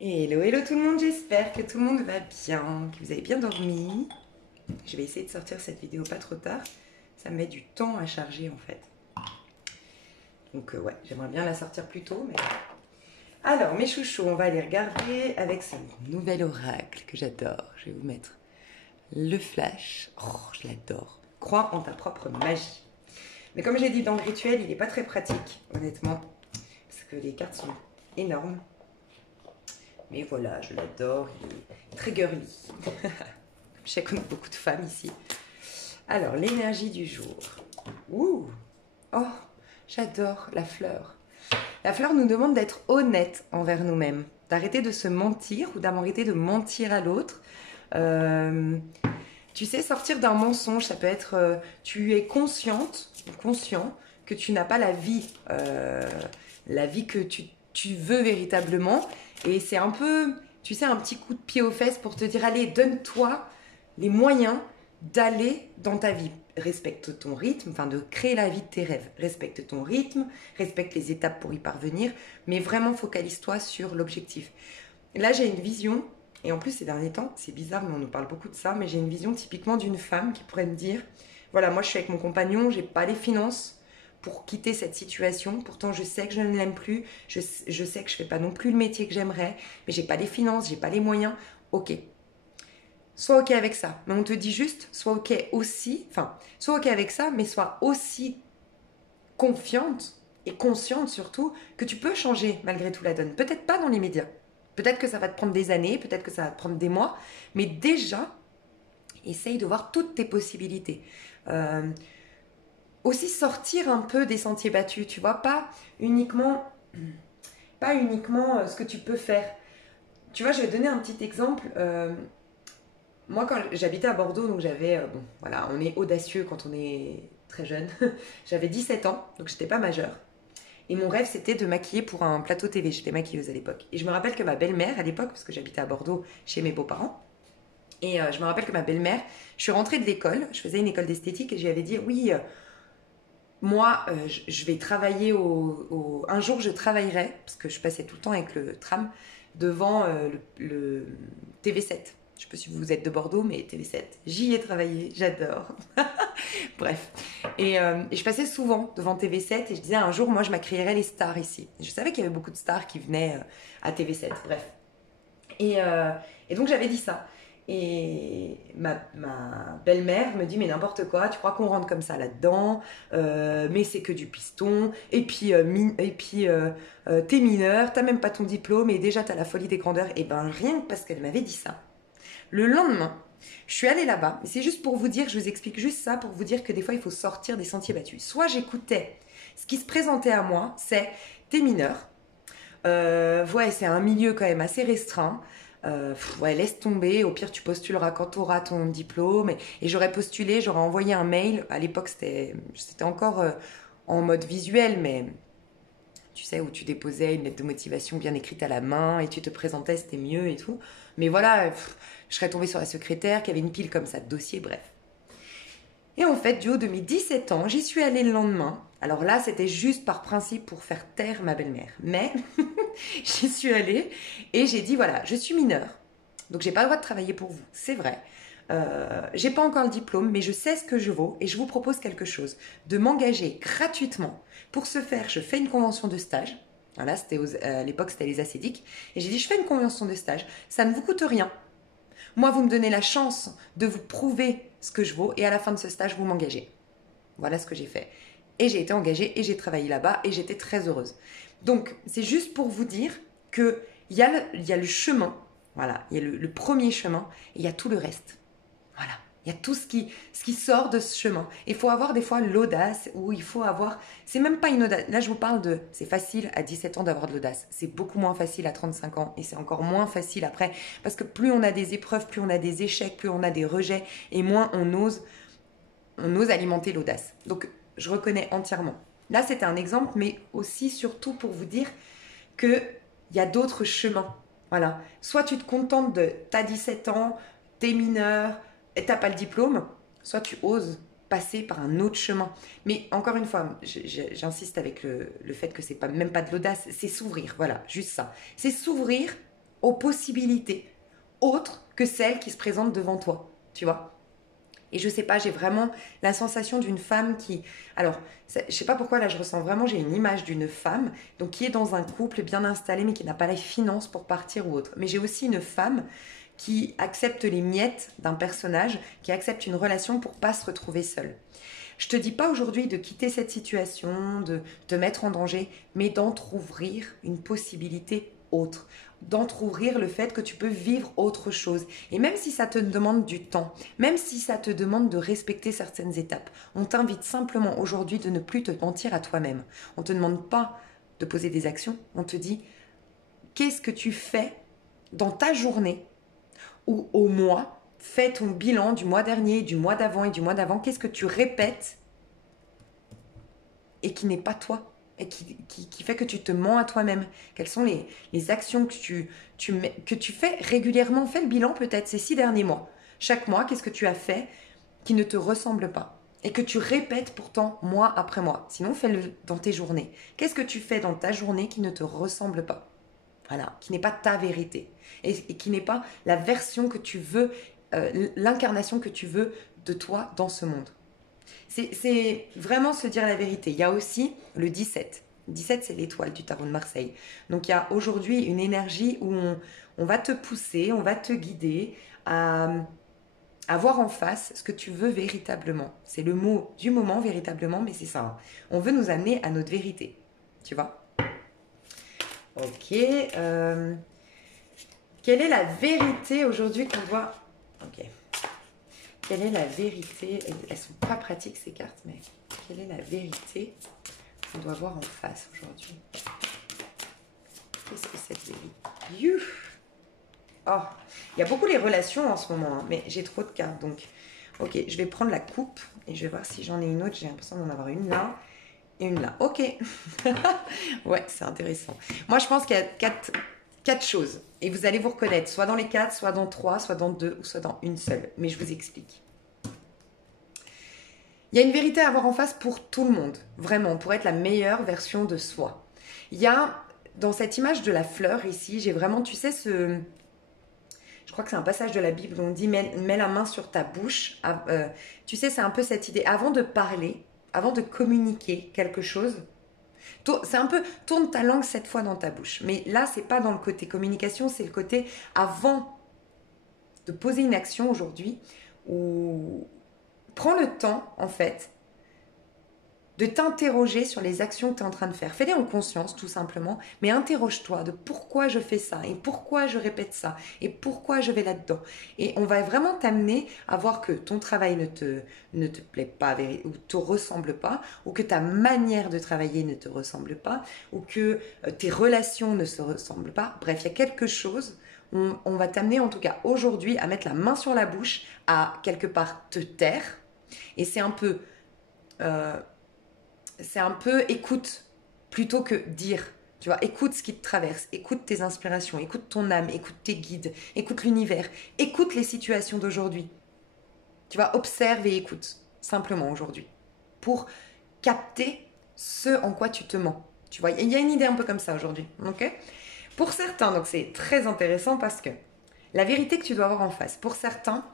Hello, hello tout le monde, j'espère que tout le monde va bien, que vous avez bien dormi. Je vais essayer de sortir cette vidéo pas trop tard. Ça met du temps à charger en fait. Donc ouais, j'aimerais bien la sortir plus tôt. Mais... Alors mes chouchous, on va aller regarder avec ce nouvel oracle que j'adore. Je vais vous mettre le flash. Oh, je l'adore. Crois en ta propre magie. Mais comme j'ai dit dans le rituel, il n'est pas très pratique, honnêtement. Parce que les cartes sont énormes. Mais voilà, je l'adore, il est très girly. Je sais qu'on a beaucoup de femmes ici. Alors, l'énergie du jour. Ouh! Oh, j'adore la fleur. La fleur nous demande d'être honnête envers nous-mêmes, d'arrêter de se mentir ou d'arrêter de mentir à l'autre. Euh, Tu sais, sortir d'un mensonge, ça peut être tu es consciente, conscient que tu n'as pas la vie que tu veux véritablement. Et c'est un peu, tu sais, un petit coup de pied aux fesses pour te dire, allez, donne-toi les moyens d'aller dans ta vie. Respecte ton rythme, enfin de créer la vie de tes rêves. Respecte ton rythme, respecte les étapes pour y parvenir, mais vraiment focalise-toi sur l'objectif. Là, j'ai une vision, et en plus ces derniers temps, c'est bizarre, mais on nous parle beaucoup de ça, mais j'ai une vision typiquement d'une femme qui pourrait me dire, voilà, moi je suis avec mon compagnon, j'ai pas les finances pour quitter cette situation, pourtant je sais que je ne l'aime plus, je sais que je fais pas non plus le métier que j'aimerais, mais j'ai pas les finances, j'ai pas les moyens, ok. Sois ok avec ça, mais on te dit juste, sois ok aussi, enfin, sois ok avec ça, mais sois aussi confiante et consciente surtout que tu peux changer malgré tout la donne. Peut-être pas dans les médias. Peut-être que ça va te prendre des années, peut-être que ça va te prendre des mois, mais déjà, essaye de voir toutes tes possibilités. Euh, Aussi sortir un peu des sentiers battus, tu vois, pas uniquement ce que tu peux faire. Tu vois, je vais te donner un petit exemple. Moi, quand j'habitais à Bordeaux, donc j'avais, bon, voilà, on est audacieux quand on est très jeune. J'avais 17 ans, donc j'étais pas majeure. Et mon rêve, c'était de maquiller pour un plateau TV. J'étais maquilleuse à l'époque. Et je me rappelle que ma belle-mère, à l'époque, parce que j'habitais à Bordeaux chez mes beaux-parents, et je me rappelle que ma belle-mère, je suis rentrée de l'école, je faisais une école d'esthétique, et je lui avais dit, oui, moi, je vais travailler un jour, je travaillerai, parce que je passais tout le temps avec le tram, devant le TV7. Je ne sais pas si vous êtes de Bordeaux, mais TV7. J'y ai travaillé, j'adore. Bref. Et je passais souvent devant TV7 et je disais un jour, moi, je m'accueillerais les stars ici. Et je savais qu'il y avait beaucoup de stars qui venaient à TV7. Bref. Et donc, j'avais dit ça. Et ma belle-mère me dit, mais n'importe quoi, tu crois qu'on rentre comme ça là-dedans, mais c'est que du piston, et puis, t'es mineur, t'as même pas ton diplôme, et déjà t'as la folie des grandeurs. Et ben rien que parce qu'elle m'avait dit ça, le lendemain, je suis allée là-bas, mais c'est juste pour vous dire, je vous explique juste ça pour vous dire que des fois il faut sortir des sentiers battus. Soit j'écoutais ce qui se présentait à moi, c'est t'es mineur, ouais c'est un milieu quand même assez restreint, ouais laisse tomber, au pire tu postuleras quand tu auras ton diplôme, et j'aurais postulé, j'aurais envoyé un mail, à l'époque c'était encore en mode visuel, mais tu sais, où tu déposais une lettre de motivation bien écrite à la main et tu te présentais, c'était mieux et tout. Mais voilà, je serais tombée sur la secrétaire qui avait une pile comme ça de dossiers, bref. Et en fait, du haut de mes 17 ans, j'y suis allée le lendemain. Alors là, c'était juste par principe pour faire taire ma belle-mère. Mais j'y suis allée et j'ai dit, voilà, je suis mineure. Donc j'ai pas le droit de travailler pour vous, c'est vrai. J'ai pas encore le diplôme, mais je sais ce que je vaux et je vous propose quelque chose, de m'engager gratuitement. Pour ce faire, je fais une convention de stage. Voilà, à l'époque c'était les acédiques. Et j'ai dit, je fais une convention de stage, ça ne vous coûte rien. Moi, vous me donnez la chance de vous prouver ce que je vaux et à la fin de ce stage, vous m'engagez. Voilà ce que j'ai fait. Et j'ai été engagée et j'ai travaillé là-bas et j'étais très heureuse. Donc, c'est juste pour vous dire qu'il y a le chemin, voilà, il y a le premier chemin et il y a tout le reste. Voilà. Il y a tout ce qui sort de ce chemin. Il faut avoir des fois l'audace, ou il faut avoir... C'est même pas une audace. Là, je vous parle de... C'est facile à 17 ans d'avoir de l'audace. C'est beaucoup moins facile à 35 ans. Et c'est encore moins facile après. Parce que plus on a des épreuves, plus on a des échecs, plus on a des rejets, et moins on ose alimenter l'audace. Donc, je reconnais entièrement. Là, c'était un exemple, mais aussi, surtout pour vous dire qu'il y a d'autres chemins. Voilà. Soit tu te contentes de... T'as 17 ans, t'es mineur, et t'as pas le diplôme, soit tu oses passer par un autre chemin. Mais encore une fois, j'insiste avec le fait que c'est pas, même pas de l'audace, c'est s'ouvrir, voilà, juste ça. C'est s'ouvrir aux possibilités autres que celles qui se présentent devant toi, tu vois. Et je sais pas, j'ai vraiment la sensation d'une femme qui... Alors, je sais pas pourquoi là je ressens vraiment, j'ai une image d'une femme donc qui est dans un couple bien installé mais qui n'a pas les finances pour partir ou autre. Mais j'ai aussi une femme qui accepte les miettes d'un personnage, qui accepte une relation pour pas se retrouver seule. Je te dis pas aujourd'hui de quitter cette situation, de te mettre en danger, mais d'entrouvrir une possibilité autre, d'entrouvrir le fait que tu peux vivre autre chose. Et même si ça te demande du temps, même si ça te demande de respecter certaines étapes, on t'invite simplement aujourd'hui de ne plus te mentir à toi-même. On ne te demande pas de poser des actions, on te dit qu'est-ce que tu fais dans ta journée ou au mois. Fais ton bilan du mois dernier, du mois d'avant et du mois d'avant. Qu'est-ce que tu répètes et qui n'est pas toi et qui fait que tu te mens à toi-même? Quelles sont les actions que tu fais régulièrement? Fais le bilan peut-être ces 6 derniers mois. Chaque mois, qu'est-ce que tu as fait qui ne te ressemble pas et que tu répètes pourtant mois après mois? Sinon, fais-le dans tes journées. Qu'est-ce que tu fais dans ta journée qui ne te ressemble pas? Voilà, qui n'est pas ta vérité et qui n'est pas la version que tu veux, l'incarnation que tu veux de toi dans ce monde. C'est vraiment se dire la vérité. Il y a aussi le 17. 17, c'est l'étoile du tarot de Marseille. Donc il y a aujourd'hui une énergie où on va te pousser, on va te guider à voir en face ce que tu veux véritablement. C'est le mot du moment, véritablement, mais c'est ça. Hein. On veut nous amener à notre vérité. Tu vois? Ok. Quelle est la vérité aujourd'hui qu'on doit... Ok. Quelle est la vérité? Elles sont pas pratiques ces cartes, mais quelle est la vérité qu'on doit voir en face aujourd'hui? Qu'est-ce que cette vérité? Oh, il y a beaucoup les relations en ce moment, hein, mais j'ai trop de cartes, donc ok, je vais prendre la coupe et je vais voir si j'en ai une autre. J'ai l'impression d'en avoir une là et une là. Ok, ouais, c'est intéressant. Moi, je pense qu'il y a quatre choses et vous allez vous reconnaître, soit dans les 4, soit dans 3, soit dans 2 ou soit dans une seule, mais je vous explique. Il y a une vérité à avoir en face pour tout le monde, vraiment, pour être la meilleure version de soi. Il y a, dans cette image de la fleur ici, j'ai vraiment, tu sais, je crois que c'est un passage de la Bible où on dit mets la main sur ta bouche. Tu sais, c'est un peu cette idée, avant de parler, avant de communiquer quelque chose, c'est un peu, tourne ta langue 7 fois dans ta bouche. Mais là, c'est pas dans le côté communication, c'est le côté avant de poser une action aujourd'hui où prends le temps, en fait, de t'interroger sur les actions que tu es en train de faire. Fais-les en conscience, tout simplement, mais interroge-toi de pourquoi je fais ça, et pourquoi je répète ça, et pourquoi je vais là-dedans. Et on va vraiment t'amener à voir que ton travail ne te plaît pas, ou te ressemble pas, ou que ta manière de travailler ne te ressemble pas, ou que tes relations ne se ressemblent pas. Bref, il y a quelque chose, on va t'amener en tout cas aujourd'hui à mettre la main sur la bouche, à quelque part te taire, et c'est un peu écoute plutôt que dire. Tu vois, écoute ce qui te traverse, écoute tes inspirations, écoute ton âme, écoute tes guides, écoute l'univers, écoute les situations d'aujourd'hui. Tu vois, observe et écoute, simplement aujourd'hui, pour capter ce en quoi tu te mens. Tu vois, il y a une idée un peu comme ça aujourd'hui, ok? Pour certains, donc c'est très intéressant parce que la vérité que tu dois avoir en face, pour certains,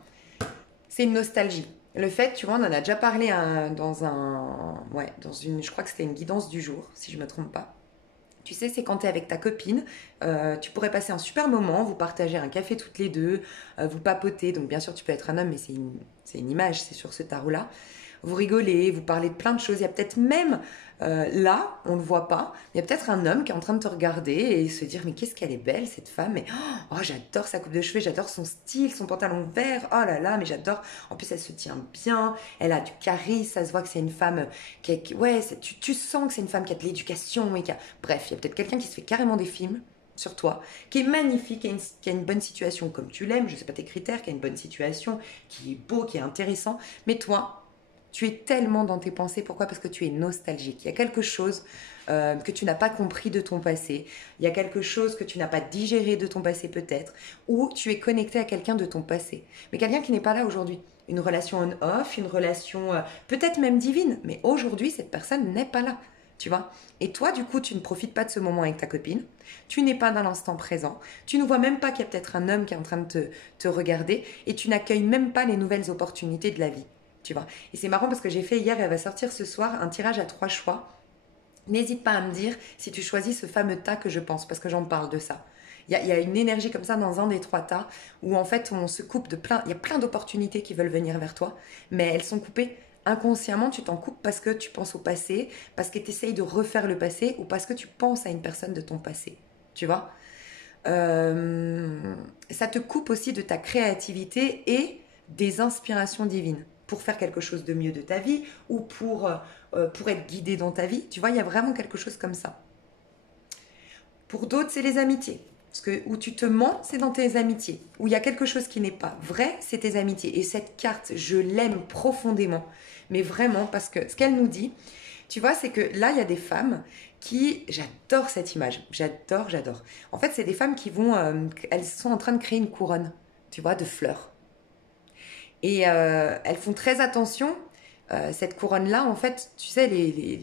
c'est une nostalgie. Le fait, tu vois, on en a déjà parlé dans une, je crois que c'était une guidance du jour, si je ne me trompe pas. Tu sais, c'est quand tu es avec ta copine, tu pourrais passer un super moment, vous partagez un café toutes les deux, vous papotez, donc bien sûr tu peux être un homme, mais c'est une image, c'est sur ce tarot-là. Vous rigolez, vous parlez de plein de choses, il y a peut-être même, là, on ne le voit pas, il y a peut-être un homme qui est en train de te regarder et se dire, mais qu'est-ce qu'elle est belle cette femme, mais oh, j'adore sa coupe de cheveux, j'adore son style, son pantalon vert, oh là là, mais j'adore, en plus elle se tient bien, elle a du charisme, ça se voit que c'est une femme tu sens que c'est une femme qui a de l'éducation, bref, il y a peut-être quelqu'un qui se fait carrément des films sur toi, qui est magnifique, qui a une bonne situation comme tu l'aimes, je sais pas tes critères, qui a une bonne situation, qui est beau, qui est intéressant, mais toi, tu es tellement dans tes pensées. Pourquoi? Parce que tu es nostalgique. Il y a quelque chose que tu n'as pas compris de ton passé. Il y a quelque chose que tu n'as pas digéré de ton passé peut-être. Ou tu es connecté à quelqu'un de ton passé. Mais quelqu'un qui n'est pas là aujourd'hui. Une relation on-off, une relation peut-être même divine. Mais aujourd'hui, cette personne n'est pas là. tu vois. Et toi, du coup, tu ne profites pas de ce moment avec ta copine, tu n'es pas dans l'instant présent, tu ne vois même pas qu'il y a peut-être un homme qui est en train de te regarder et tu n'accueilles même pas les nouvelles opportunités de la vie, tu vois. Et c'est marrant parce que j'ai fait hier, elle va sortir ce soir, un tirage à 3 choix. N'hésite pas à me dire si tu choisis ce fameux tas que je pense, parce que j'en parle de ça. Il y a une énergie comme ça dans un des 3 tas où en fait on se coupe de plein. Il y a plein d'opportunités qui veulent venir vers toi, mais elles sont coupées inconsciemment. Tu t'en coupes parce que tu penses au passé, parce que tu essayes de refaire le passé ou parce que tu penses à une personne de ton passé. Tu vois. Ça te coupe aussi de ta créativité et des inspirations divines pour faire quelque chose de mieux de ta vie ou pour être guidé dans ta vie. Tu vois, il y a vraiment quelque chose comme ça. Pour d'autres, c'est les amitiés. Parce que où tu te mens, c'est dans tes amitiés. Où il y a quelque chose qui n'est pas vrai, c'est tes amitiés. Et cette carte, je l'aime profondément. Mais vraiment, parce que ce qu'elle nous dit, tu vois, c'est que là, il y a des femmes qui... J'adore cette image. J'adore, j'adore. En fait, c'est des femmes qui vont... elles sont en train de créer une couronne, tu vois, de fleurs. Et elles font très attention. Cette couronne-là, en fait, tu sais,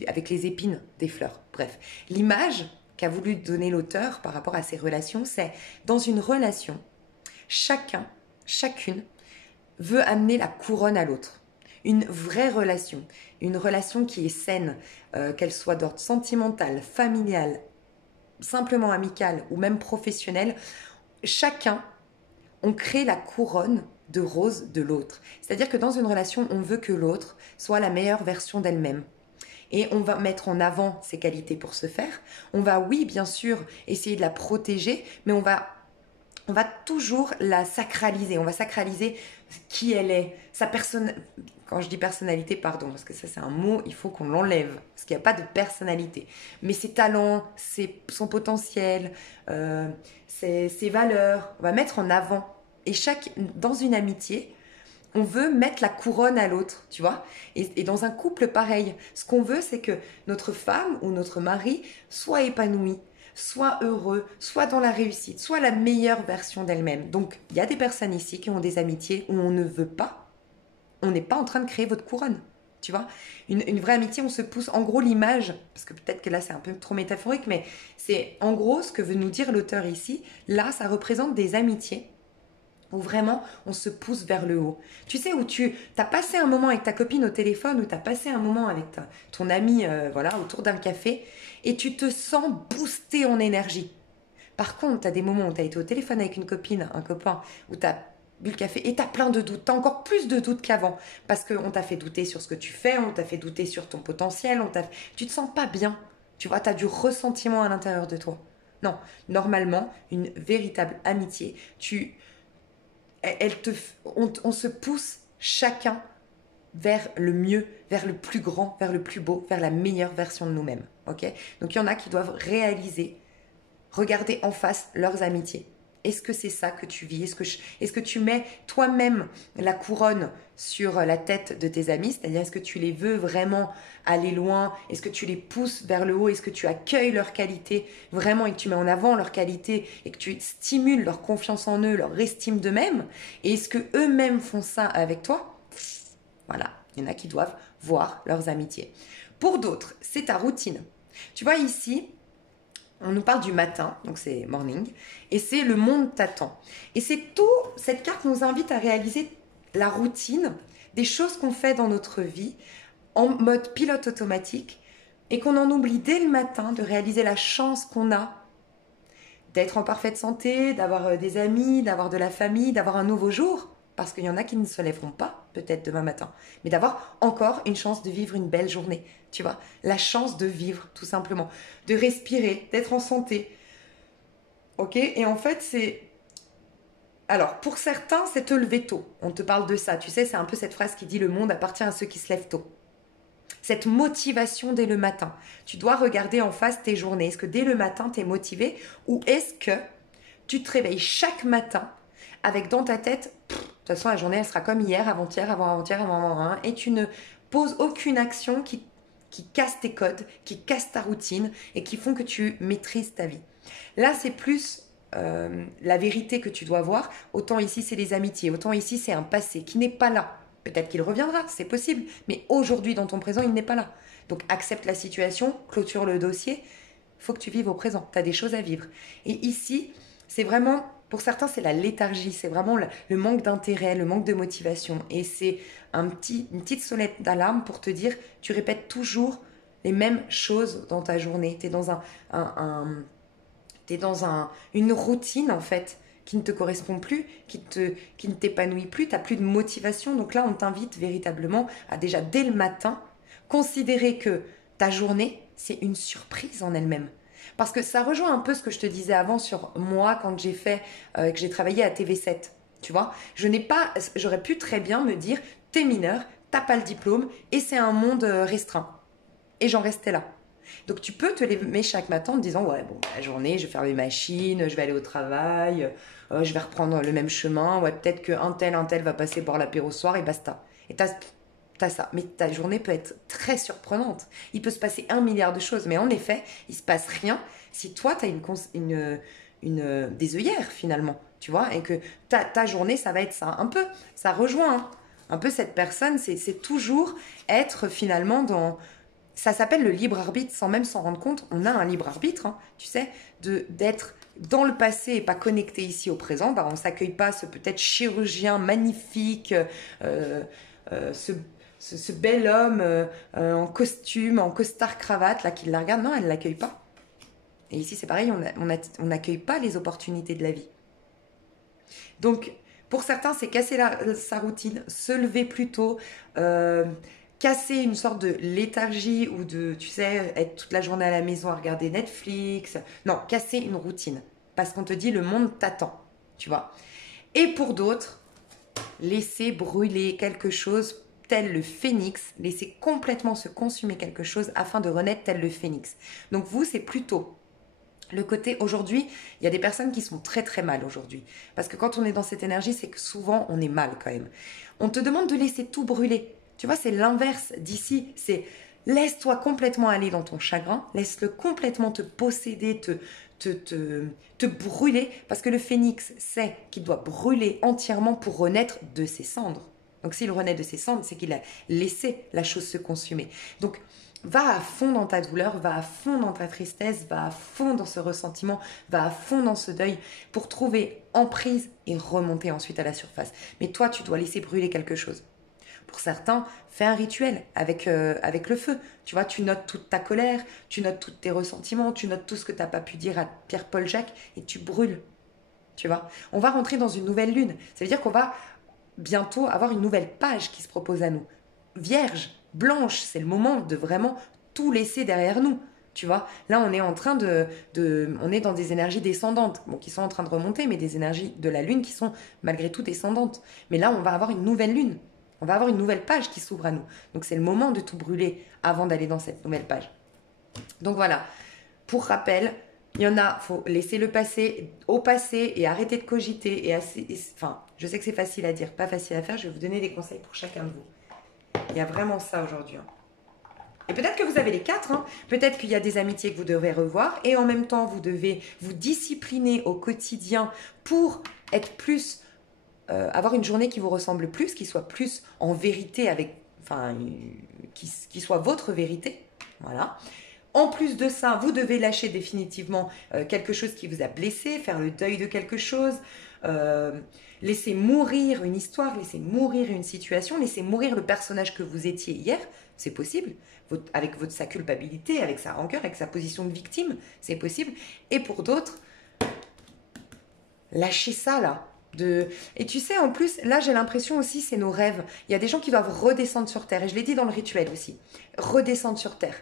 avec les épines des fleurs. Bref, l'image qu'a voulu donner l'auteur par rapport à ces relations, c'est dans une relation, chacun, chacune veut amener la couronne à l'autre. Une vraie relation, une relation qui est saine, qu'elle soit d'ordre sentimental, familial, simplement amicale ou même professionnelle, chacun, on crée la couronne de rose de l'autre. C'est-à-dire que dans une relation, on veut que l'autre soit la meilleure version d'elle-même. Et on va mettre en avant ses qualités pour ce faire. On va, oui, bien sûr, essayer de la protéger, mais on va toujours la sacraliser. On va sacraliser qui elle est, sa personne. Quand je dis personnalité, pardon, parce que ça c'est un mot, il faut qu'on l'enlève, parce qu'il n'y a pas de personnalité. Mais ses talents, son potentiel, ses valeurs, on va mettre en avant. Et dans une amitié, on veut mettre la couronne à l'autre, tu vois. Et dans un couple pareil, ce qu'on veut, c'est que notre femme ou notre mari soit épanoui, soit heureux, soit dans la réussite, soit la meilleure version d'elle-même. Donc, il y a des personnes ici qui ont des amitiés où on ne veut pas, on n'est pas en train de créer votre couronne, tu vois. Une vraie amitié, on se pousse. En gros, l'image, parce que peut-être que là, c'est un peu trop métaphorique, mais c'est en gros ce que veut nous dire l'auteur ici. Là, ça représente des amitiés où vraiment on se pousse vers le haut. Tu sais, où tu as passé un moment avec ta copine au téléphone, ou tu as passé un moment avec ton ami voilà, autour d'un café, et tu te sens boosté en énergie. Par contre, tu as des moments où tu as été au téléphone avec une copine, un copain, où tu as bu le café et tu as plein de doutes. Tu as encore plus de doutes qu'avant, parce qu'on t'a fait douter sur ce que tu fais, on t'a fait douter sur ton potentiel, tu te sens pas bien. Tu vois, tu as du ressentiment à l'intérieur de toi. Non, normalement, une véritable amitié, on se pousse chacun vers le mieux, vers le plus grand, vers le plus beau, vers la meilleure version de nous-mêmes. Ok. Donc il y en a qui doivent regarder en face leurs amitiés. Est-ce que c'est ça que tu vis? Est-ce que tu mets toi-même la couronne sur la tête de tes amis? C'est-à-dire, est-ce que tu les veux vraiment aller loin? Est-ce que tu les pousses vers le haut? Est-ce que tu accueilles leurs qualités vraiment et que tu mets en avant leurs qualités et que tu stimules leur confiance en eux, leur estime d'eux-mêmes? Et est-ce que eux-mêmes font ça avec toi? Voilà, il y en a qui doivent voir leurs amitiés. Pour d'autres, c'est ta routine. Tu vois ici, on nous parle du matin, donc c'est morning, et c'est le monde t'attend. Et c'est tout, cette carte nous invite à réaliser la routine des choses qu'on fait dans notre vie en mode pilote automatique et qu'on en oublie dès le matin de réaliser la chance qu'on a d'être en parfaite santé, d'avoir des amis, d'avoir de la famille, d'avoir un nouveau jour. Parce qu'il y en a qui ne se lèveront pas, peut-être demain matin, mais d'avoir encore une chance de vivre une belle journée, tu vois, la chance de vivre, tout simplement, de respirer, d'être en santé, ok. Et en fait, alors, pour certains, c'est te lever tôt, on te parle de ça, tu sais, c'est un peu cette phrase qui dit « le monde appartient à ceux qui se lèvent tôt ». Cette motivation dès le matin, tu dois regarder en face tes journées, est-ce que dès le matin, tu es motivé, ou est-ce que tu te réveilles chaque matin avec dans ta tête, de toute façon la journée elle sera comme hier, avant-hier, avant-avant-hier, avant-avant, et tu ne poses aucune action qui casse tes codes, qui casse ta routine et qui font que tu maîtrises ta vie. Là c'est plus la vérité que tu dois voir, autant ici c'est les amitiés, autant ici c'est un passé qui n'est pas là. Peut-être qu'il reviendra, c'est possible, mais aujourd'hui dans ton présent il n'est pas là. Donc accepte la situation, clôture le dossier, faut que tu vives au présent, tu as des choses à vivre. Et ici, c'est vraiment, pour certains, c'est la léthargie, c'est vraiment le manque d'intérêt, le manque de motivation. Et c'est une petite sonnette d'alarme pour te dire, tu répètes toujours les mêmes choses dans ta journée. Tu es dans une routine, en fait, qui ne te correspond plus, qui ne t'épanouit plus, tu n'as plus de motivation. Donc là, on t'invite véritablement à déjà, dès le matin, considérer que ta journée, c'est une surprise en elle-même. Parce que ça rejoint un peu ce que je te disais avant sur moi quand que j'ai travaillé à TV7. Tu vois, j'aurais pu très bien me dire, t'es mineur, t'as pas le diplôme et c'est un monde restreint. Et j'en restais là. Donc tu peux te lever chaque matin en te disant, ouais, bon, la journée, je vais faire mes machines, je vais aller au travail, je vais reprendre le même chemin, ouais, peut-être qu'un tel va passer boire l'apéro soir et basta. Et t'as ça. Mais ta journée peut être très surprenante. Il peut se passer 1 milliard de choses, mais en effet, il se passe rien si toi, tu as des œillères finalement, tu vois, et que ta journée, ça va être ça. Un peu, ça rejoint un peu cette personne, c'est toujours être finalement dans... Ça s'appelle le libre arbitre, sans même s'en rendre compte. On a un libre arbitre, hein, tu sais, d'être dans le passé et pas connecté ici au présent. Bah, on ne s'accueille pas ce peut-être chirurgien magnifique, ce bel homme en costume, en costard-cravate, là, qui la regarde. Non, elle ne l'accueille pas. Et ici, c'est pareil, on n'accueille pas les opportunités de la vie. Donc, pour certains, c'est casser sa routine, se lever plus tôt, casser une sorte de léthargie ou de, tu sais, être toute la journée à la maison à regarder Netflix. Non, casser une routine. Parce qu'on te dit, le monde t'attend, tu vois. Et pour d'autres, laisser brûler quelque chose tel le phénix, laisser complètement se consumer quelque chose afin de renaître tel le phénix. Donc vous, c'est plutôt le côté aujourd'hui, il y a des personnes qui sont très très mal aujourd'hui. Parce que quand on est dans cette énergie, c'est que souvent on est mal quand même. On te demande de laisser tout brûler. Tu vois, c'est l'inverse d'ici. C'est laisse-toi complètement aller dans ton chagrin, laisse-le complètement te posséder, te brûler. Parce que le phénix sait qu'il doit brûler entièrement pour renaître de ses cendres. Donc s'il renaît de ses cendres, c'est qu'il a laissé la chose se consumer. Donc va à fond dans ta douleur, va à fond dans ta tristesse, va à fond dans ce ressentiment, va à fond dans ce deuil pour trouver emprise et remonter ensuite à la surface. Mais toi, tu dois laisser brûler quelque chose. Pour certains, fais un rituel avec le feu. Tu vois, tu notes toute ta colère, tu notes tous tes ressentiments, tu notes tout ce que tu n'as pas pu dire à Pierre-Paul Jacques et tu brûles. Tu vois, on va rentrer dans une nouvelle lune. Ça veut dire qu'on va bientôt avoir une nouvelle page qui se propose à nous. Vierge, blanche, c'est le moment de vraiment tout laisser derrière nous. Tu vois, là on est en train on est dans des énergies descendantes, bon, qui sont en train de remonter, mais des énergies de la lune qui sont malgré tout descendantes. Mais là on va avoir une nouvelle lune, on va avoir une nouvelle page qui s'ouvre à nous. Donc c'est le moment de tout brûler avant d'aller dans cette nouvelle page. Donc voilà, pour rappel, il y en a, faut laisser le passé au passé et arrêter de cogiter. Enfin, je sais que c'est facile à dire, pas facile à faire. Je vais vous donner des conseils pour chacun de vous. Il y a vraiment ça aujourd'hui. Et peut-être que vous avez les 4. Peut-être qu'il y a des amitiés que vous devez revoir. Et en même temps, vous devez vous discipliner au quotidien pour être plus, avoir une journée qui vous ressemble plus, qui soit plus en vérité qui soit votre vérité. Voilà. En plus de ça, vous devez lâcher définitivement quelque chose qui vous a blessé, faire le deuil de quelque chose, laisser mourir une histoire, laisser mourir une situation, laisser mourir le personnage que vous étiez hier, c'est possible, avec sa culpabilité, avec sa rancœur, avec sa position de victime, c'est possible. Et pour d'autres, lâchez ça là. Et tu sais, en plus, là j'ai l'impression aussi, c'est nos rêves. Il y a des gens qui doivent redescendre sur Terre, et je l'ai dit dans le rituel aussi, redescendre sur Terre.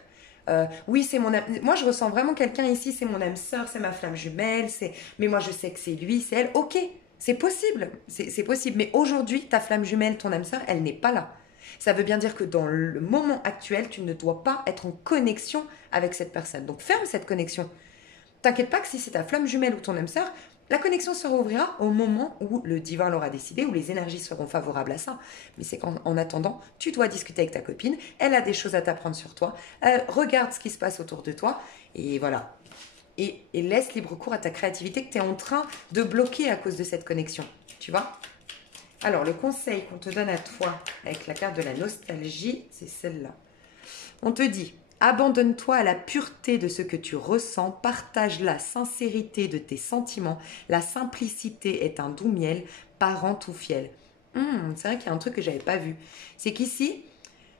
Oui, c'est mon âme. Moi, je ressens vraiment quelqu'un ici, c'est mon âme sœur, c'est ma flamme jumelle, mais moi, je sais que c'est lui, c'est elle. Ok, c'est possible, c'est possible. Mais aujourd'hui, ta flamme jumelle, ton âme sœur, elle n'est pas là. Ça veut bien dire que dans le moment actuel, tu ne dois pas être en connexion avec cette personne. Donc, ferme cette connexion. T'inquiète pas que si c'est ta flamme jumelle ou ton âme sœur, la connexion se rouvrira au moment où le divin l'aura décidé, où les énergies seront favorables à ça. Mais c'est qu'en attendant, tu dois discuter avec ta copine, elle a des choses à t'apprendre sur toi, regarde ce qui se passe autour de toi, et voilà. Et laisse libre cours à ta créativité que tu es en train de bloquer à cause de cette connexion. Tu vois ? Alors, le conseil qu'on te donne à toi, avec la carte de la nostalgie, c'est celle-là. On te dit, abandonne-toi à la pureté de ce que tu ressens, partage la sincérité de tes sentiments, la simplicité est un doux miel, parent tout fiel. C'est vrai qu'il y a un truc que j'avais pas vu. C'est qu'ici,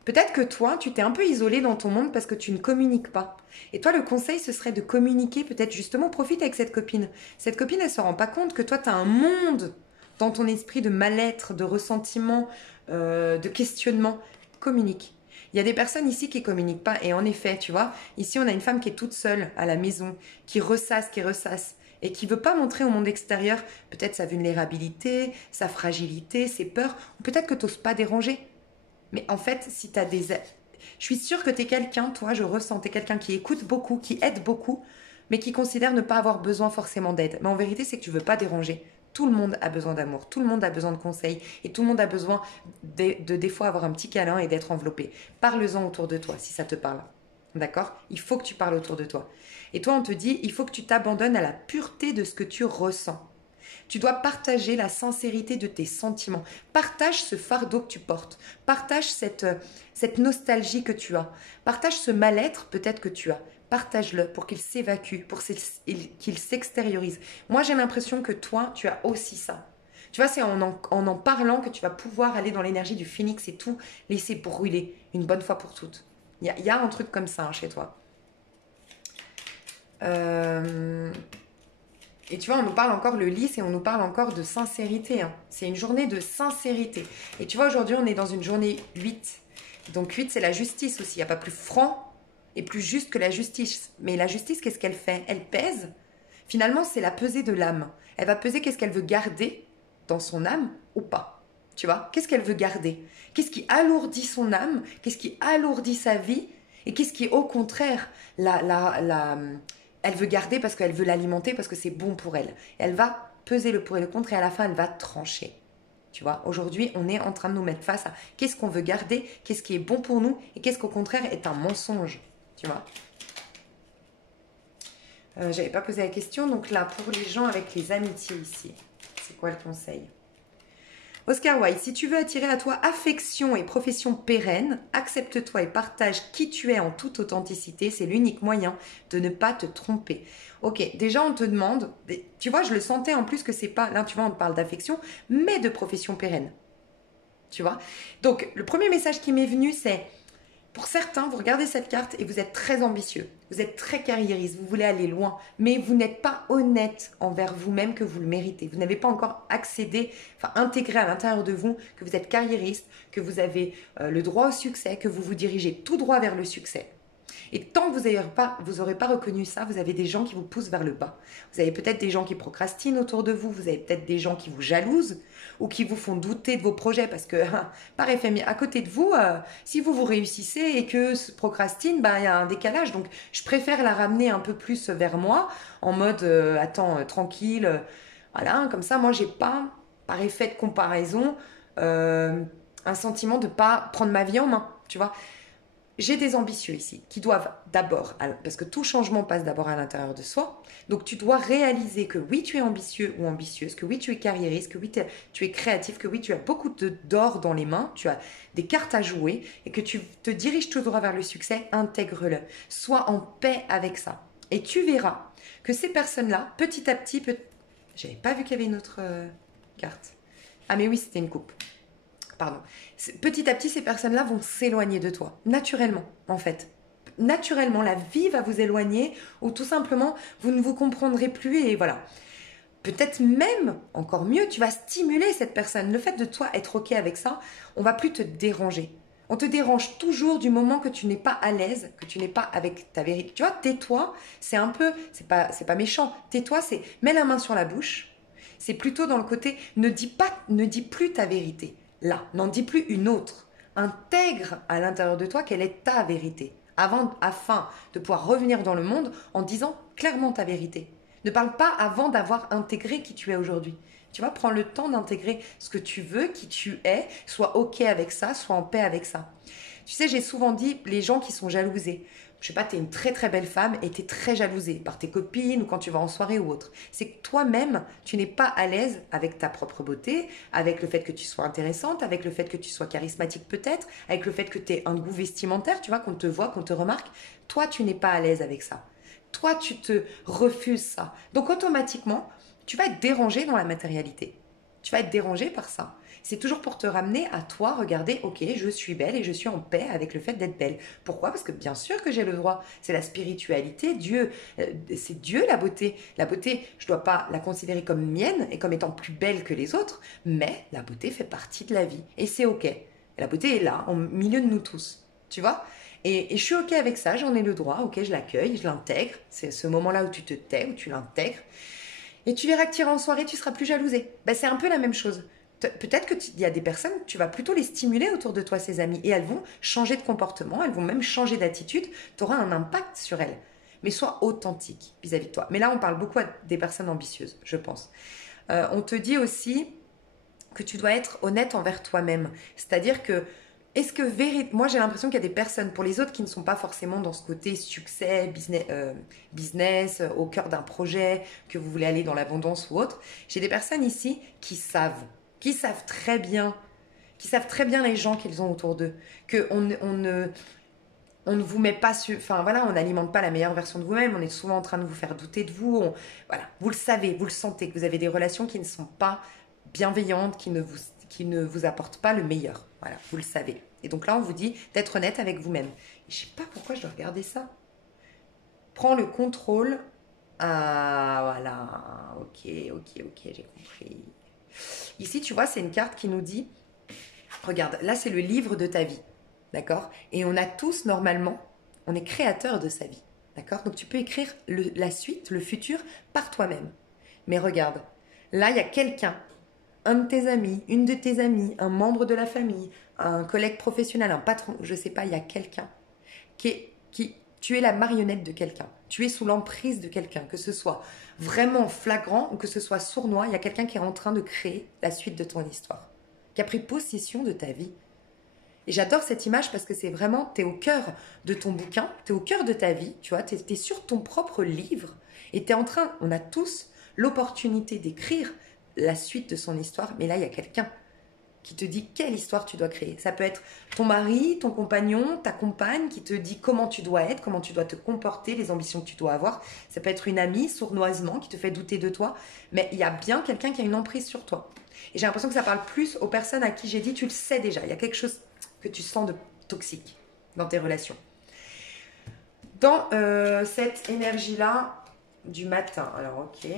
peut-être que toi, tu t'es un peu isolé dans ton monde parce que tu ne communiques pas. Et toi, le conseil, ce serait de communiquer, peut-être justement, profite avec cette copine. Cette copine, elle se rend pas compte que toi, tu as un monde dans ton esprit de mal-être, de ressentiment, de questionnement. Communique. Il y a des personnes ici qui communiquent pas. Et en effet, tu vois, ici, on a une femme qui est toute seule à la maison, qui ressasse, et qui veut pas montrer au monde extérieur peut-être sa vulnérabilité, sa fragilité, ses peurs, ou peut-être que tu n'oses pas déranger. Mais en fait, si tu as des... Je suis sûre que tu es quelqu'un, toi, je ressens, tu es quelqu'un qui écoute beaucoup, qui aide beaucoup, mais qui considère ne pas avoir besoin forcément d'aide. Mais en vérité, c'est que tu veux pas déranger. Tout le monde a besoin d'amour, tout le monde a besoin de conseils, et tout le monde a besoin de des fois avoir un petit câlin et d'être enveloppé. Parle-en autour de toi, si ça te parle. D'accord? Il faut que tu parles autour de toi. Et toi, on te dit, il faut que tu t'abandonnes à la pureté de ce que tu ressens. Tu dois partager la sincérité de tes sentiments. Partage ce fardeau que tu portes. Partage cette nostalgie que tu as. Partage ce mal-être peut-être que tu as. Partage-le pour qu'il s'évacue, pour qu'il s'extériorise. Moi, j'ai l'impression que toi, tu as aussi ça. Tu vois, c'est en parlant que tu vas pouvoir aller dans l'énergie du phénix et tout laisser brûler une bonne fois pour toutes. Il y a un truc comme ça chez toi. Et tu vois, on nous parle encore le lys et on nous parle encore de sincérité. C'est une journée de sincérité. Et tu vois, aujourd'hui, on est dans une journée 8. Donc 8, c'est la justice aussi. Il n'y a pas plus franc et plus juste que la justice. Mais la justice, qu'est-ce qu'elle fait? Elle pèse. Finalement, c'est la pesée de l'âme. Elle va peser qu'est-ce qu'elle veut garder dans son âme ou pas. Tu vois? Qu'est-ce qu'elle veut garder? Qu'est-ce qui alourdit son âme? Qu'est-ce qui alourdit sa vie? Et qu'est-ce qui, au contraire, elle veut garder parce qu'elle veut l'alimenter, parce que c'est bon pour elle. Elle va peser le pour et le contre et à la fin, elle va trancher. Tu vois, aujourd'hui, on est en train de nous mettre face à qu'est-ce qu'on veut garder, qu'est-ce qui est bon pour nous et qu'est-ce qu'au contraire est un mensonge. Tu vois. J'avais pas posé la question, donc là, pour les gens avec les amitiés ici, c'est quoi le conseil? Oscar Wilde, si tu veux attirer à toi affection et profession pérenne, accepte-toi et partage qui tu es en toute authenticité. C'est l'unique moyen de ne pas te tromper. Ok, déjà on te demande, tu vois, je le sentais en plus que c'est pas, là tu vois, on te parle d'affection, mais de profession pérenne. Tu vois? Donc, le premier message qui m'est venu, c'est, pour certains, vous regardez cette carte et vous êtes très ambitieux, vous êtes très carriériste, vous voulez aller loin, mais vous n'êtes pas honnête envers vous-même que vous le méritez. Vous n'avez pas encore accédé, enfin intégré à l'intérieur de vous que vous êtes carriériste, que vous avez le droit au succès, que vous vous dirigez tout droit vers le succès. Et tant que vous n'aurez pas reconnu ça, vous avez des gens qui vous poussent vers le bas. Vous avez peut-être des gens qui procrastinent autour de vous, vous avez peut-être des gens qui vous jalousent ou qui vous font douter de vos projets parce que, par effet, à côté de vous, si vous réussissez et que procrastine, il y a un décalage. Donc, je préfère la ramener un peu plus vers moi en mode, attends, tranquille. Voilà, comme ça, moi, j'ai pas, par effet de comparaison, un sentiment de pas prendre ma vie en main, tu vois. J'ai des ambitieux ici qui doivent d'abord, parce que tout changement passe d'abord à l'intérieur de soi, donc tu dois réaliser que oui, tu es ambitieux ou ambitieuse, que oui, tu es carriériste, que oui, tu es créatif, que oui, tu as beaucoup d'or dans les mains, tu as des cartes à jouer et que tu te diriges tout droit vers le succès, intègre-le. Sois en paix avec ça. Et tu verras que ces personnes-là, petit à petit, j'avais pas vu qu'il y avait une autre carte. Ah mais oui, c'était une coupe. Pardon. Petit à petit, ces personnes-là vont s'éloigner de toi, naturellement, en fait. Naturellement, la vie va vous éloigner ou tout simplement, vous ne vous comprendrez plus et voilà. Peut-être même, encore mieux, tu vas stimuler cette personne. Le fait de toi être OK avec ça, on va plus te déranger. On te dérange toujours du moment que tu n'es pas à l'aise, que tu n'es pas avec ta vérité. Tu vois, tais-toi, c'est un peu, c'est pas méchant. Tais-toi, c'est mets la main sur la bouche. C'est plutôt dans le côté, ne dis plus ta vérité. Là, n'en dis plus une autre. Intègre à l'intérieur de toi quelle est ta vérité, afin de pouvoir revenir dans le monde en disant clairement ta vérité. Ne parle pas avant d'avoir intégré qui tu es aujourd'hui. Tu vois, prends le temps d'intégrer ce que tu veux, qui tu es, sois OK avec ça, sois en paix avec ça. Tu sais, j'ai souvent dit, les gens qui sont jalousés, je sais pas, tu es une très très belle femme et tu es très jalousée par tes copines ou quand tu vas en soirée ou autre. C'est que toi-même, tu n'es pas à l'aise avec ta propre beauté, avec le fait que tu sois intéressante, avec le fait que tu sois charismatique peut-être, avec le fait que tu aies un goût vestimentaire, tu vois, qu'on te voit, qu'on te remarque. Toi, tu n'es pas à l'aise avec ça. Toi, tu te refuses ça. Donc automatiquement, tu vas être dérangé dans la matérialité. Tu vas être dérangé par ça. C'est toujours pour te ramener à toi, regarder, ok, je suis belle et je suis en paix avec le fait d'être belle. Pourquoi? Parce que bien sûr que j'ai le droit. C'est la spiritualité, Dieu, c'est Dieu la beauté. La beauté, je ne dois pas la considérer comme mienne et comme étant plus belle que les autres, mais la beauté fait partie de la vie et c'est ok. La beauté est là, au milieu de nous tous. Tu vois? Et je suis ok avec ça, j'en ai le droit, ok, je l'accueille, je l'intègre. C'est ce moment-là où tu te tais, où tu l'intègres. Et tu verras que tu iras en soirée, tu seras plus jalousé. Ben, c'est un peu la même chose. Peut-être qu'il y a des personnes, tu vas plutôt les stimuler autour de toi, ces amis, et elles vont changer de comportement, elles vont même changer d'attitude, tu auras un impact sur elles. Mais sois authentique vis-à-vis de toi. Mais là, on parle beaucoup des personnes ambitieuses, je pense. On te dit aussi que tu dois être honnête envers toi-même. C'est-à-dire que, est-ce que moi j'ai l'impression qu'il y a des personnes, pour les autres qui ne sont pas forcément dans ce côté succès, business, au cœur d'un projet, que vous voulez aller dans l'abondance ou autre, j'ai des personnes ici qui savent très bien, qui savent très bien les gens qu'ils ont autour d'eux, on ne vous met pas sur, enfin voilà, on n'alimente pas la meilleure version de vous-même, on est souvent en train de vous faire douter de vous, voilà, vous le savez, vous le sentez, que vous avez des relations qui ne sont pas bienveillantes, qui ne vous apportent pas le meilleur, voilà, vous le savez. Et donc là, on vous dit d'être honnête avec vous-même. Je sais pas pourquoi je dois regarder ça. Prends le contrôle. Ah, voilà, ok, j'ai compris. Ici, tu vois, c'est une carte qui nous dit, regarde, là, c'est le livre de ta vie. D'accord? Et on a tous, normalement, on est créateur de sa vie. D'accord? Donc tu peux écrire la suite, le futur, par toi-même. Mais regarde, là, il y a quelqu'un, un de tes amis, une de tes amies, un membre de la famille, un collègue professionnel, un patron, je sais pas, il y a quelqu'un tu es la marionnette de quelqu'un. Tu es sous l'emprise de quelqu'un, que ce soit vraiment flagrant ou que ce soit sournois, il y a quelqu'un qui est en train de créer la suite de ton histoire, qui a pris possession de ta vie. Et j'adore cette image parce que c'est vraiment, tu es au cœur de ton bouquin, tu es au cœur de ta vie, tu vois, tu es sur ton propre livre et tu es en train, on a tous l'opportunité d'écrire la suite de son histoire, mais là, il y a quelqu'un qui te dit quelle histoire tu dois créer. Ça peut être ton mari, ton compagnon, ta compagne qui te dit comment tu dois être, comment tu dois te comporter, les ambitions que tu dois avoir. Ça peut être une amie sournoisement qui te fait douter de toi, mais il y a bien quelqu'un qui a une emprise sur toi. Et j'ai l'impression que ça parle plus aux personnes à qui j'ai dit tu le sais déjà, il y a quelque chose que tu sens de toxique dans tes relations. Dans cette énergie-là du matin, alors ok,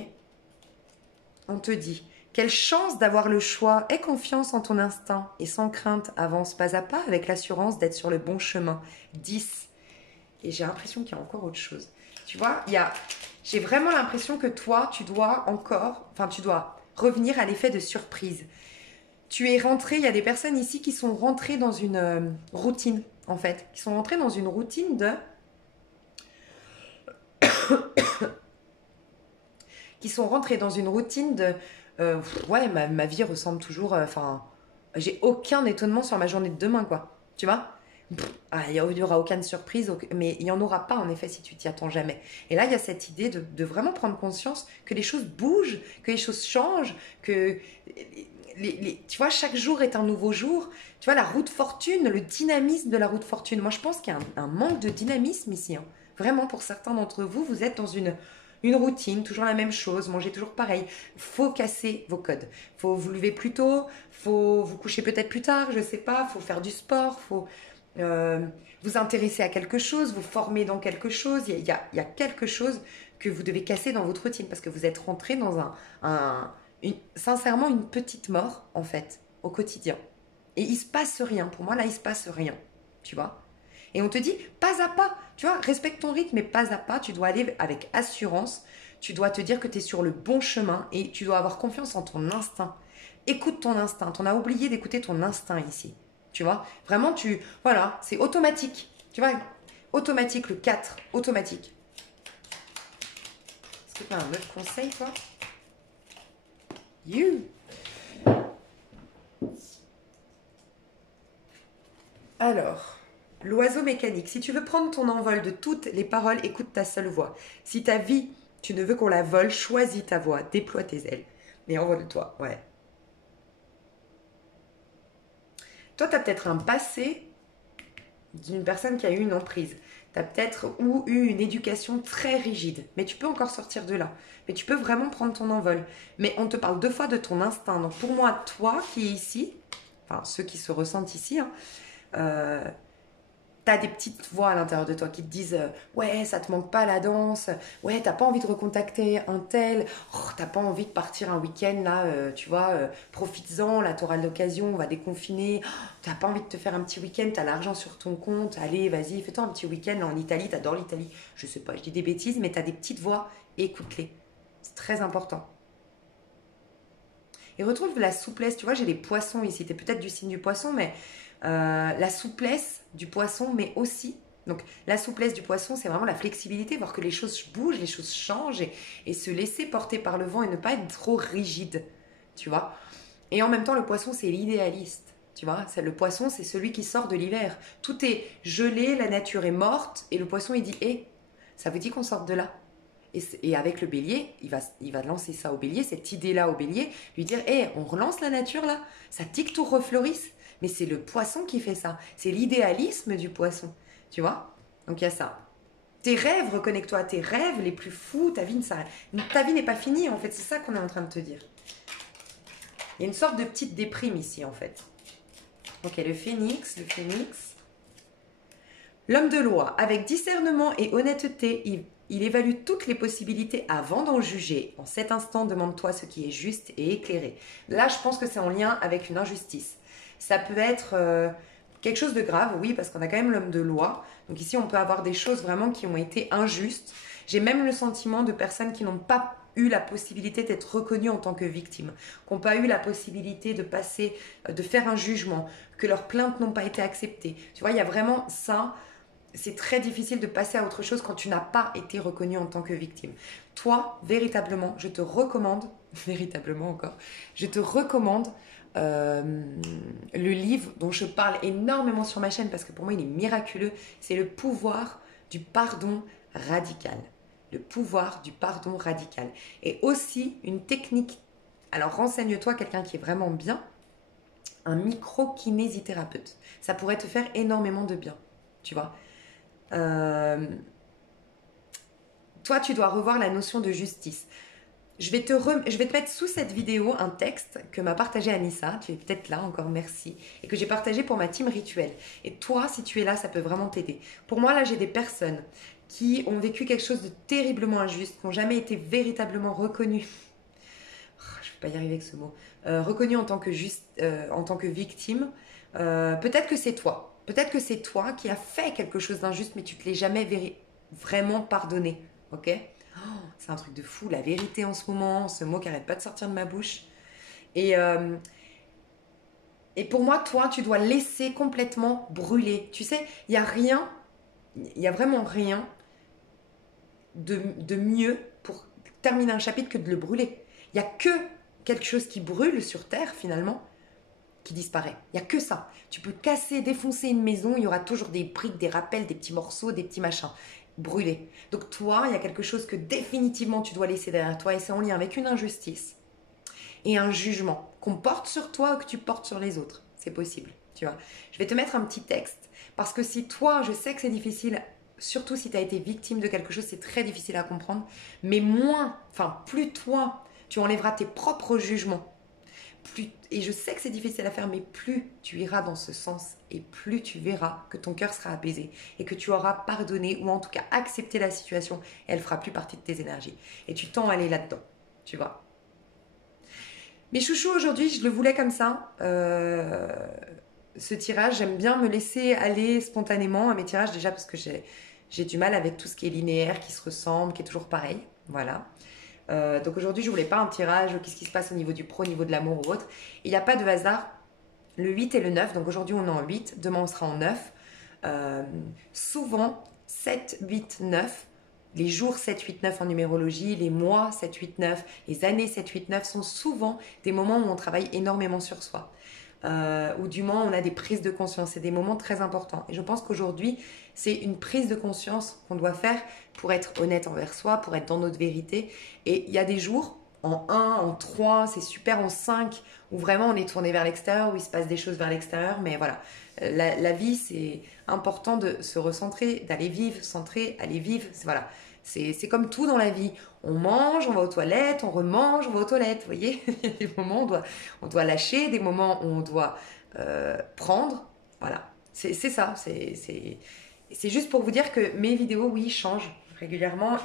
on te dit quelle chance d'avoir le choix, aie confiance en ton instinct et sans crainte, avance pas à pas avec l'assurance d'être sur le bon chemin. 10. Et j'ai l'impression qu'il y a encore autre chose. Tu vois, j'ai vraiment l'impression que toi, tu dois revenir à l'effet de surprise. Tu es rentré, il y a des personnes ici qui sont rentrées dans une routine, en fait, qui sont rentrées dans une routine de ouais, ma vie ressemble toujours. Enfin, j'ai aucun étonnement sur ma journée de demain, quoi. Tu vois? Il n'y aura aucune surprise, mais il n'y en aura pas, en effet, si tu t'y attends jamais. Et là, il y a cette idée de vraiment prendre conscience que les choses bougent, que les choses changent, que tu vois, chaque jour est un nouveau jour. Tu vois, la route fortune, le dynamisme de la route fortune. Moi, je pense qu'il y a un manque de dynamisme ici, hein. Vraiment, pour certains d'entre vous, vous êtes dans une routine, toujours la même chose, manger toujours pareil. Faut casser vos codes. Faut vous lever plus tôt, faut vous coucher peut-être plus tard, je sais pas, faut faire du sport, faut vous intéresser à quelque chose, vous former dans quelque chose. Il y a quelque chose que vous devez casser dans votre routine parce que vous êtes rentré dans sincèrement une petite mort en fait au quotidien. Et il se passe rien. Pour moi là, il se passe rien. Tu vois? Et on te dit pas à pas, tu vois, respecte ton rythme, mais pas à pas, tu dois aller avec assurance, tu dois te dire que tu es sur le bon chemin et tu dois avoir confiance en ton instinct. Écoute ton instinct, on a oublié d'écouter ton instinct ici, tu vois. Vraiment, voilà, c'est automatique, tu vois, automatique, le 4, automatique. Est-ce que tu as un autre conseil, toi? Alors... L'oiseau mécanique. Si tu veux prendre ton envol de toutes les paroles, écoute ta seule voix. Si ta vie, tu ne veux qu'on la vole, choisis ta voix, déploie tes ailes. Mais envole-toi, ouais. Toi, tu as peut-être un passé d'une personne qui a eu une emprise. Tu as peut-être eu une éducation très rigide. Mais tu peux encore sortir de là. Mais tu peux vraiment prendre ton envol. Mais on te parle 2 fois de ton instinct. Donc pour moi, toi qui es ici, enfin ceux qui se ressentent ici, hein, t'as des petites voix à l'intérieur de toi qui te disent ouais, ça te manque pas la danse, ouais, t'as pas envie de recontacter un tel, oh, t'as pas envie de partir un week-end là, tu vois, profites-en, là t'auras l'occasion, on va déconfiner, oh, t'as pas envie de te faire un petit week-end, t'as l'argent sur ton compte, allez, vas-y, fais-toi un petit week-end là, en Italie, t'adores l'Italie, je sais pas, je dis des bêtises, mais t'as des petites voix, écoute-les, c'est très important. Et retrouve la souplesse, tu vois, j'ai les poissons ici, t'es peut-être du signe du poisson, mais la souplesse du poisson, mais aussi, donc la souplesse du poisson, c'est vraiment la flexibilité, voir que les choses bougent, les choses changent et se laisser porter par le vent et ne pas être trop rigide, tu vois. Et en même temps, le poisson, c'est l'idéaliste, tu vois. Le poisson, c'est celui qui sort de l'hiver. Tout est gelé, la nature est morte, et le poisson, il dit, hé, ça vous dit qu'on sorte de là? Et avec le bélier, il va lancer ça au bélier, cette idée-là au bélier, lui dire, hé, on relance la nature là, ça dit que tout refleurisse. Mais c'est le poisson qui fait ça. C'est l'idéalisme du poisson. Tu vois? Donc il y a ça. Tes rêves, reconnecte-toi à tes rêves les plus fous. Ta vie ne s'arrête. Ta vie n'est pas finie, en fait. C'est ça qu'on est en train de te dire. Il y a une sorte de petite déprime ici, en fait. Ok, le phénix, le phénix. L'homme de loi, avec discernement et honnêteté, il évalue toutes les possibilités avant d'en juger. En cet instant, demande-toi ce qui est juste et éclairé. Là, je pense que c'est en lien avec une injustice. Ça peut être quelque chose de grave, oui, parce qu'on a quand même l'homme de loi. Donc ici, on peut avoir des choses vraiment qui ont été injustes. J'ai même le sentiment de personnes qui n'ont pas eu la possibilité d'être reconnues en tant que victimes, qui n'ont pas eu la possibilité de passer, de faire un jugement, que leurs plaintes n'ont pas été acceptées. Tu vois, il y a vraiment ça. C'est très difficile de passer à autre chose quand tu n'as pas été reconnu en tant que victime. Toi, véritablement, je te recommande, véritablement encore, je te recommande le livre dont je parle énormément sur ma chaîne parce que pour moi il est miraculeux, c'est le pouvoir du pardon radical. Le pouvoir du pardon radical. Et aussi une technique, alors renseigne-toi, quelqu'un qui est vraiment bien, un micro-kinésithérapeute. Ça pourrait te faire énormément de bien, tu vois. Toi, tu dois revoir la notion de justice. Je vais te mettre sous cette vidéo un texte que m'a partagé Anissa, tu es peut-être là, encore merci, et que j'ai partagé pour ma team rituel. Et toi, si tu es là, ça peut vraiment t'aider. Pour moi, là, j'ai des personnes qui ont vécu quelque chose de terriblement injuste, qui n'ont jamais été véritablement reconnues. Oh, je ne vais pas y arriver avec ce mot. Reconnues en tant que victime. Peut-être que c'est toi. Peut-être que c'est toi qui as fait quelque chose d'injuste, mais tu ne te l'es jamais vraiment pardonné. Ok? C'est un truc de fou, la vérité en ce moment, ce mot qui n'arrête pas de sortir de ma bouche. Et pour moi, toi, tu dois laisser complètement brûler. Tu sais, il n'y a rien, il n'y a vraiment rien de mieux pour terminer un chapitre que de le brûler. Il n'y a que quelque chose qui brûle sur Terre, finalement, qui disparaît. Il n'y a que ça. Tu peux casser, défoncer une maison, il y aura toujours des briques, des rappels, des petits morceaux, des petits machins. Brûlés. Donc toi, il y a quelque chose que définitivement tu dois laisser derrière toi et c'est en lien avec une injustice et un jugement qu'on porte sur toi ou que tu portes sur les autres. C'est possible, tu vois. Je vais te mettre un petit texte parce que si toi, je sais que c'est difficile, surtout si tu as été victime de quelque chose, c'est très difficile à comprendre, mais plus toi, tu enlèveras tes propres jugements. Et je sais que c'est difficile à faire, mais plus tu iras dans ce sens et plus tu verras que ton cœur sera apaisé et que tu auras pardonné ou en tout cas accepté la situation et elle fera plus partie de tes énergies. Et tu tends à aller là-dedans, tu vois. Mes chouchous, aujourd'hui, je le voulais comme ça. Ce tirage, j'aime bien me laisser aller spontanément à mes tirages déjà parce que j'ai du mal avec tout ce qui est linéaire, qui se ressemble, qui est toujours pareil. Voilà. Donc aujourd'hui, je voulais pas un tirage, qu'est-ce qui se passe au niveau du pro, au niveau de l'amour ou autre. Il n'y a pas de hasard. Le 8 et le 9, donc aujourd'hui on est en 8, demain on sera en 9. Souvent, 7, 8, 9, les jours 7, 8, 9 en numérologie, les mois 7, 8, 9, les années 7, 8, 9 sont souvent des moments où on travaille énormément sur soi. ou du moins on a des prises de conscience. C'est des moments très importants. Et je pense qu'aujourd'hui, c'est une prise de conscience qu'on doit faire pour être honnête envers soi, pour être dans notre vérité. Et il y a des jours, en 1, en 3, c'est super, en 5, où vraiment on est tourné vers l'extérieur, où il se passe des choses vers l'extérieur. Mais voilà, la vie, c'est important de se recentrer, d'aller vivre, centrer, aller vivre. Voilà, c'est comme tout dans la vie. On mange, on va aux toilettes, on remange, on va aux toilettes. Vous voyez, il y a des moments où on doit lâcher, des moments où on doit prendre. Voilà, c'est ça. C'est juste pour vous dire que mes vidéos, oui, changent régulièrement.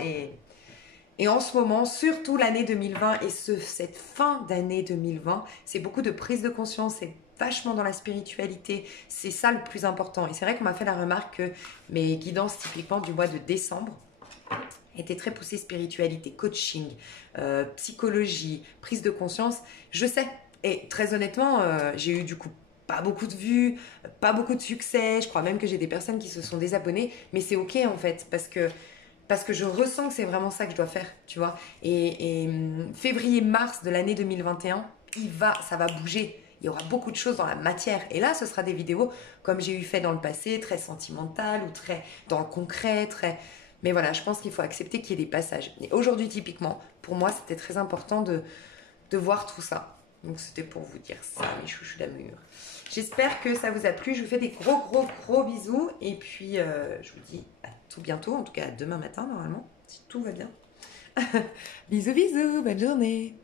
Et en ce moment, surtout l'année 2020 et cette fin d'année 2020, c'est beaucoup de prise de conscience, c'est vachement dans la spiritualité. C'est ça le plus important. Et c'est vrai qu'on m'a fait la remarque que mes guidances typiquement du mois de décembre était très poussée spiritualité, coaching, psychologie, prise de conscience. Je sais. Et très honnêtement, j'ai eu du coup pas beaucoup de vues, pas beaucoup de succès. Je crois même que j'ai des personnes qui se sont désabonnées. Mais c'est ok en fait, parce que je ressens que c'est vraiment ça que je dois faire, tu vois. Et février-mars de l'année 2021, ça va bouger. Il y aura beaucoup de choses dans la matière. Et là, ce sera des vidéos comme j'ai eu fait dans le passé, très sentimentales ou très dans le concret, très... Mais voilà, je pense qu'il faut accepter qu'il y ait des passages. Et aujourd'hui, typiquement, pour moi, c'était très important de voir tout ça. Donc, c'était pour vous dire ça, mes chouchous d'amour. J'espère que ça vous a plu. Je vous fais des gros, gros, gros bisous. Et puis, je vous dis à tout bientôt. En tout cas, demain matin, normalement, si tout va bien. Bisous, bisous. Bonne journée.